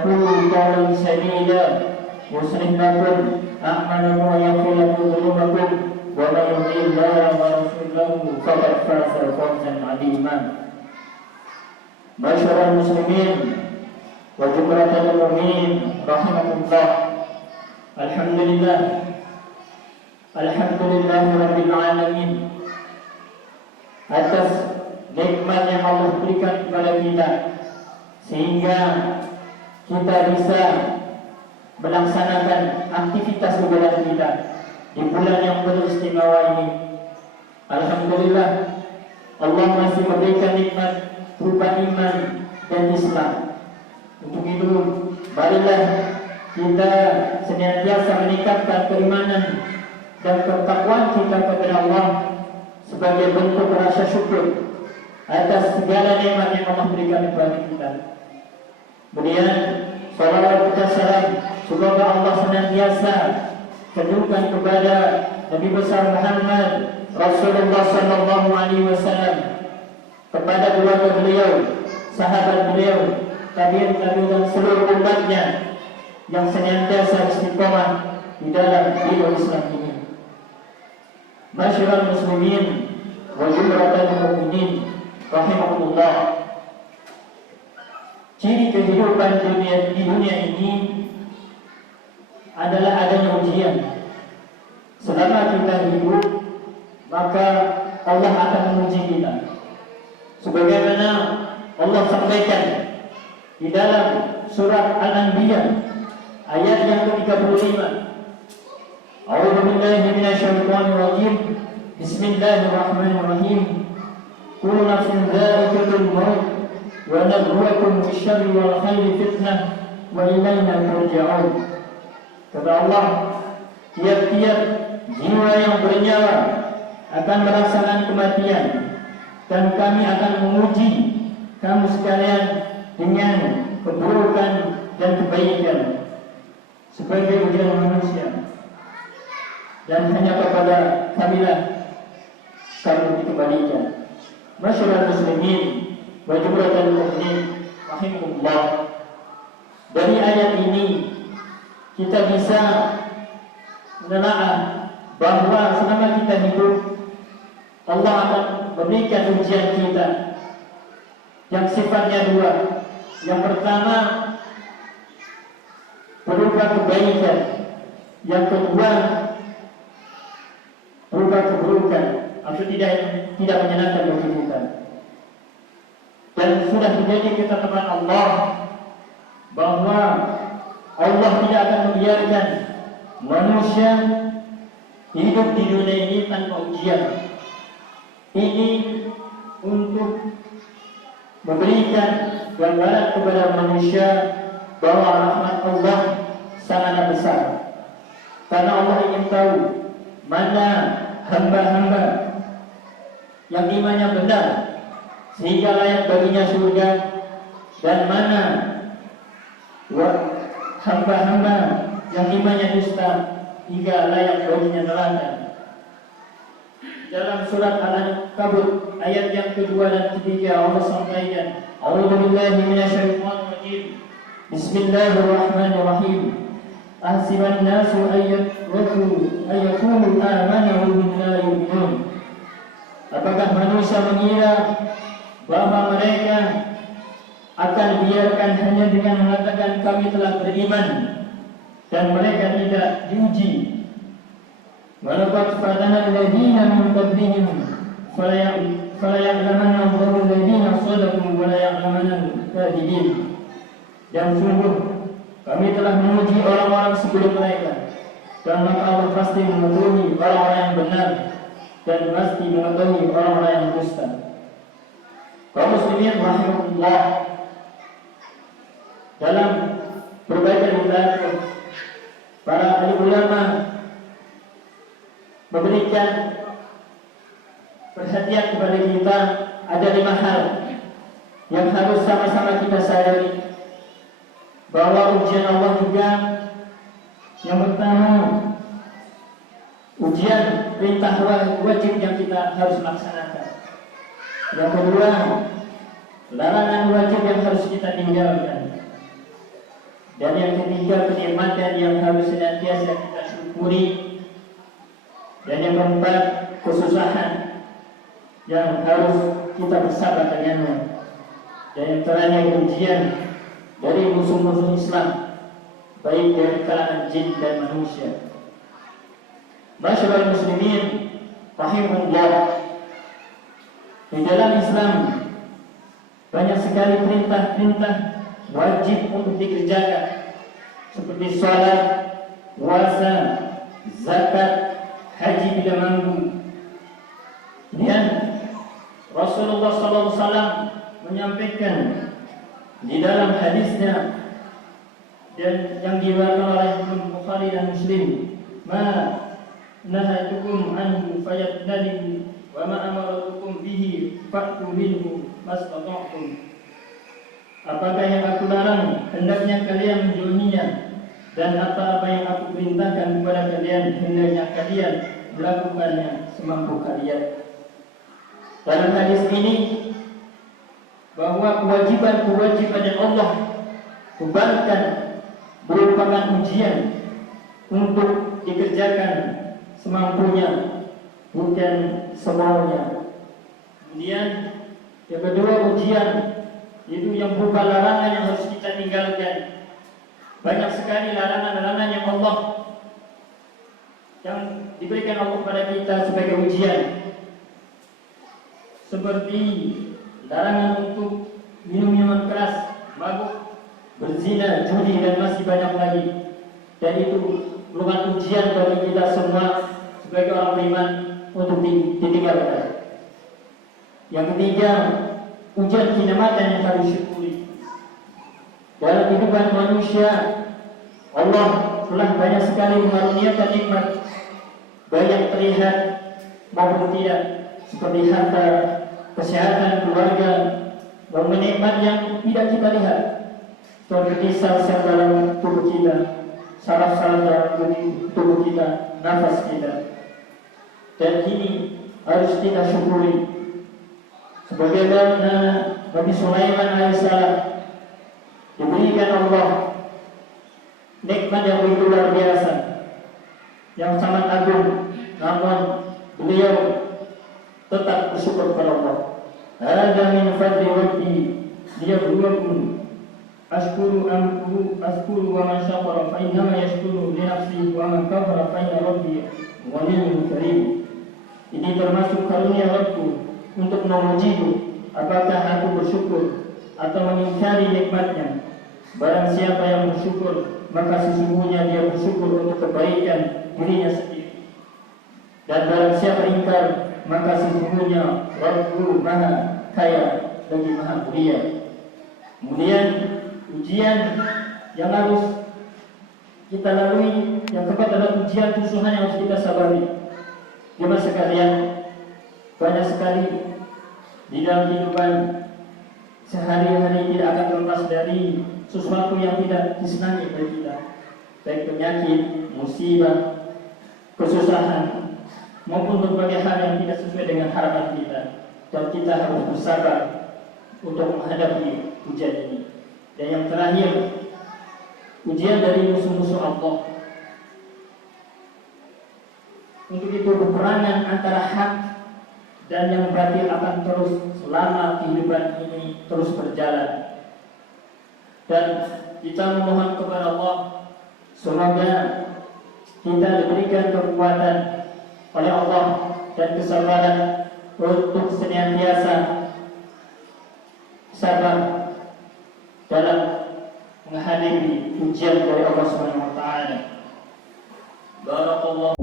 وقولوا قولا سديدا يصلح لكم أعمالكم ويغفر لكم ذنوبكم ومن يطع الله ورسوله فقد فاز فوزا عظيما. Masyarul muslimin wa jumlatul mu'minin rahimakumullah. Alhamdulillah rabbil alamin atas nikmat yang Allah berikan kepada kita sehingga kita bisa melaksanakan aktivitas ibadah kita di bulan yang beristimewa ini. Alhamdulillah, Allah masih memberikan nikmat berupa iman dan Islam. Untuk itu, marilah kita senantiasa meningkatkan keimanan dan ketakwaan kita kepada Allah sebagai bentuk rasa syukur atas segala nikmat yang Allah berikan kepada kita. Kemudian, salawat dan salam semoga Allah senantiasa tunjukkan kepada Nabi besar Muhammad Rasulullah sallallahu alaihi wasallam, kepada keluarga beliau, sahabat beliau, tabi'in dan seluruh umatnya yang senantiasa istiqomah di dalam dini Islam ini. Masyarul muslimin wa jumlatul mu'minin rahimakumullah. Ciri kehidupan di dunia ini adalah adanya ujian. Selama kita hidup, maka Allah akan menguji kita. Sebagaimana Allah sampaikan di dalam surat Al-Anbiya ayat yang ke-35. A'udzu billahi minasyaitonir rajim. Bismillahirrahmanirrahim. Kullu nafsin dha'iqatul maut wa nabluwakum bisyarri wal khairi fitnah wa ilaina turja'un. Kata Allah, tiap-tiap jiwa yang bernyawa akan merasakan kematian, dan kami akan menguji kamu sekalian dengan keburukan dan kebaikan sebagai ujian manusia, dan hanya kepada kamilah kamu dikembalikan. Masyarul muslimin wa jumlatul mu'minin rahimahullah. Dari ayat ini kita bisa menelaah bahwa selama kita hidup, Allah akan memberikan ujian kita yang sifatnya dua. Yang pertama berupa kebaikan, yang kedua berupa keburukan atau tidak menyenangkan bagi kita. Dan sudah menjadi ketetapan Allah bahwa Allah tidak akan membiarkan manusia hidup di dunia ini tanpa ujian. Ini untuk memberikan gambaran kepada manusia bahwa rahmat Allah sangat besar. Karena Allah ingin tahu mana hamba-hamba yang imannya benar sehingga layak baginya surga, dan mana hamba-hamba yang imannya dusta hingga layak baginya neraka. Dalam surat Al-Ankabut ayat yang kedua dan ketiga Allah sampaikan, A'udzu billahi minasyaitonir rajim. Bismillahirrahmanirrahim. Ahsiban nasu ayyakulu amanu billahi yu'minun. Apakah manusia mengira bahwa mereka akan biarkan hanya dengan mengatakan kami telah beriman dan mereka tidak diuji? Walaqad fatana alladziina min qablihim fala ya'lamanna Allahu alladziina shadaqu wa la ya'lamanna al-kaadzibin. Dan sungguh kami telah menguji orang-orang sebelum mereka, dan maka Allah pasti mengetahui orang-orang yang benar dan pasti mengetahui orang-orang yang dusta. Kaum muslimin rahimahullah, dalam berbagai literatur para ahli ulama memberikan perhatian kepada kita. Ada 5 hal yang harus sama-sama kita sadari, bahwa ujian Allah juga. Yang pertama, ujian perintah wajib yang kita harus laksanakan. Yang kedua, larangan wajib yang harus kita tinggalkan. Dan yang ketiga, kenikmatan yang harus senantiasa kita syukuri. Dan yang keempat, kesusahan yang harus kita bersabar dengannya. Dan yang terakhir, ujian dari musuh-musuh Islam, baik dari kalangan jin dan manusia. Masyaallah muslimin rahimahullah, di dalam Islam banyak sekali perintah-perintah wajib untuk dikerjakan, seperti salat, puasa, zakat, haji bila mampu. Dan Rasulullah SAW menyampaikan di dalam hadisnya dan yang diriwayatkan oleh Bukhari dan Muslim, ma nahatukum anhu fayatnalibu wa ma amaratukum bihi fa'tu minhu mastata'tum. Apakah yang aku larang hendaknya kalian menjauhinya, dan apa-apa yang aku perintahkan kepada kalian hendaknya kalian melakukannya semampu kalian. Dalam hadis ini bahwa kewajiban-kewajiban yang Allah bebankan merupakan ujian untuk dikerjakan semampunya, bukan semaunya. Kemudian yang kedua, ujian itu yang berupa larangan yang harus kita tinggalkan. Banyak sekali larangan-larangan yang Allah yang diberikan Allah kepada kita sebagai ujian, seperti larangan untuk minum minuman keras, mabuk, berzina, judi, dan masih banyak lagi. Dan itu merupakan ujian bagi kita semua sebagai orang beriman untuk ditinggalkan. Yang ketiga, ujian kenikmatan yang harus syukuri. Dalam kehidupan manusia, Allah telah banyak sekali mengaruniakan nikmat, banyak terlihat maupun tidak, seperti harta, kesehatan, keluarga, dan nikmat yang tidak kita lihat, seperti sel-sel dalam tubuh kita, saraf-saraf dalam tubuh kita, nafas kita. Dan ini harus kita syukuri. Sebagaimana Nabi Sulaiman alaihissalam diberikan Allah nikmat yang begitu luar biasa, yang sangat agung, namun beliau tetap bersyukur kepada Allah. Hada min fadli rabbi liyabluwakum ashkuru wa man syakara fa innama yashkuru li nafsihi wa man kafara fa inna rabbi ghaniyyun karim. Ini termasuk karunia Rabbku untuk memujiku, apakah aku bersyukur atau mengingkari nikmatnya. Barang siapa yang bersyukur, maka sesungguhnya dia bersyukur untuk kebaikan dirinya sendiri. Dan barang siapa ingkar, maka sesungguhnya Rabbku maha kaya lagi maha mulia. Kemudian ujian yang harus kita lalui, yang keempat adalah ujian kesusahan yang harus kita sabari. Jemaah sekalian, banyak sekali di dalam kehidupan sehari-hari tidak akan terlepas dari sesuatu yang tidak disenangi oleh kita, baik penyakit, musibah, kesusahan, maupun berbagai hal yang tidak sesuai dengan harapan kita. Dan kita harus bersabar untuk menghadapi ujian ini. Dan yang terakhir, ujian dari musuh-musuh Allah. Untuk itu peperangan antara hak dan yang batil akan terus selama kehidupan ini terus berjalan. Dan kita memohon kepada Allah, semoga kita diberikan kekuatan oleh Allah dan kesabaran untuk senantiasa sabar dalam menghadapi ujian dari Allah Subhanahu wa taala. Barakallahu